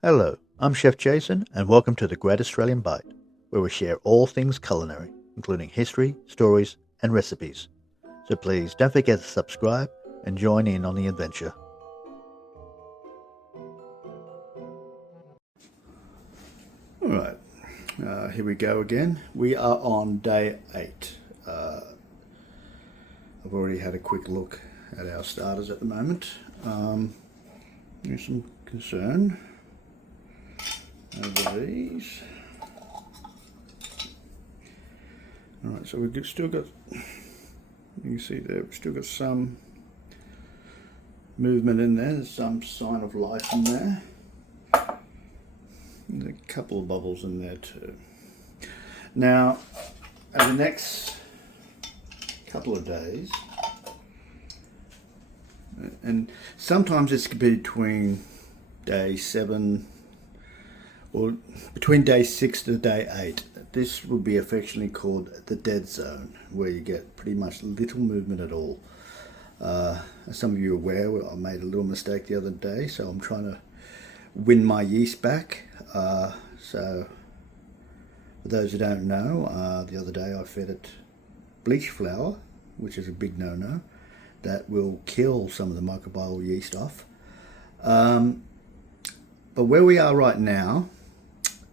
Hello, I'm Chef Jason, and welcome to the Great Australian Bite, where we share all things culinary, including history, stories, and recipes. So please don't forget to subscribe and join in on the adventure. All right, here we go again. We are on day 8. I've already had a quick look at our starters at the moment. There's some concern over these. All right, so we've still got, you can see there, we've still got some movement in there. There's some sign of life in there. There's a couple of bubbles in there too. Now, over the next couple of days, and sometimes it's between day 7 or between day 6 to day 8. This will be affectionately called the dead zone, where you get pretty much little movement at all. As some of you are aware, I made a little mistake the other day, so I'm trying to win my yeast back. So for those who don't know, the other day I fed it bleach flour, which is a big no-no. That will kill some of the microbial yeast off. But where we are right now,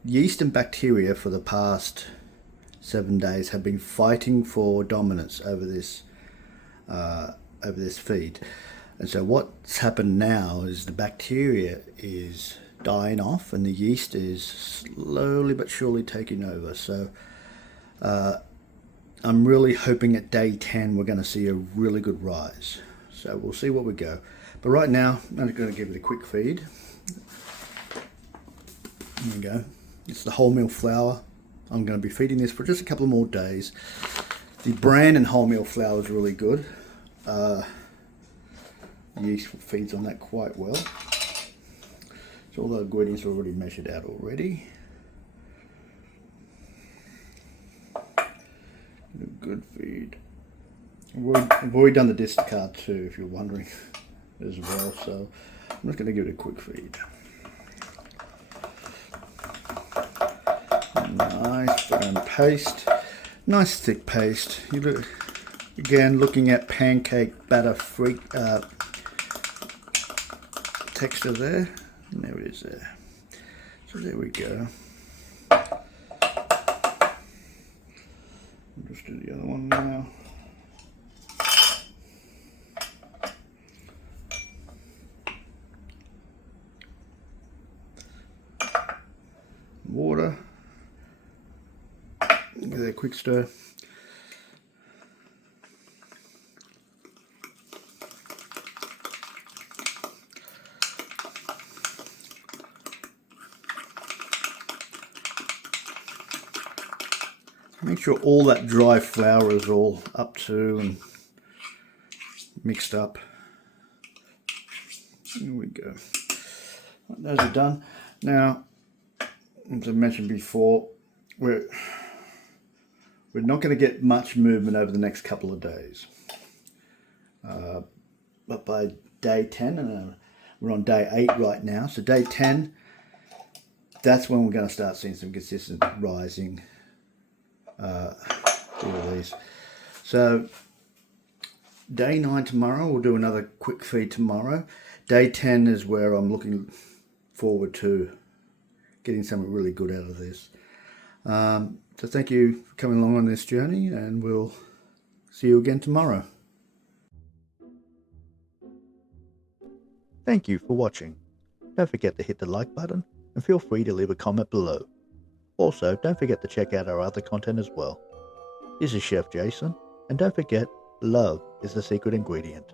yeast and bacteria for the past 7 days have been fighting for dominance over this feed. And so what's happened now is the bacteria is dying off and the yeast is slowly but surely taking over. So I'm really hoping at day 10 we're going to see a really good rise. So we'll see what we go. But right now I'm just going to give it a quick feed. There we go. It's the wholemeal flour. I'm going to be feeding this for just a couple more days. The bran and wholemeal flour is really good. Yeast feeds on that quite well. So all the ingredients are already measured out already. A good feed. I've already done the discard too, if you're wondering, as well. So I'm just going to give it a quick feed. Nice firm paste, nice thick paste. You look again, looking at pancake batter free texture there. And there it is there. So there we go. I'll just do the other one now. Water. Give that a quick stir. Make sure all that dry flour is all up to and mixed up. Here we go. Those are done. Now, as I mentioned before, we're not going to get much movement over the next couple of days. But by day 10, and we're on day 8 right now, so day 10, that's when we're going to start seeing some consistent rising all these. So day 9 tomorrow, we'll do another quick feed tomorrow. Day 10 is where I'm looking forward to getting something really good out of this. So thank you for coming along on this journey, and we'll see you again tomorrow. Thank you for watching. Don't forget to hit the like button and feel free to leave a comment below. Also, don't forget to check out our other content as well. This is Chef Jason, and don't forget, love is the secret ingredient.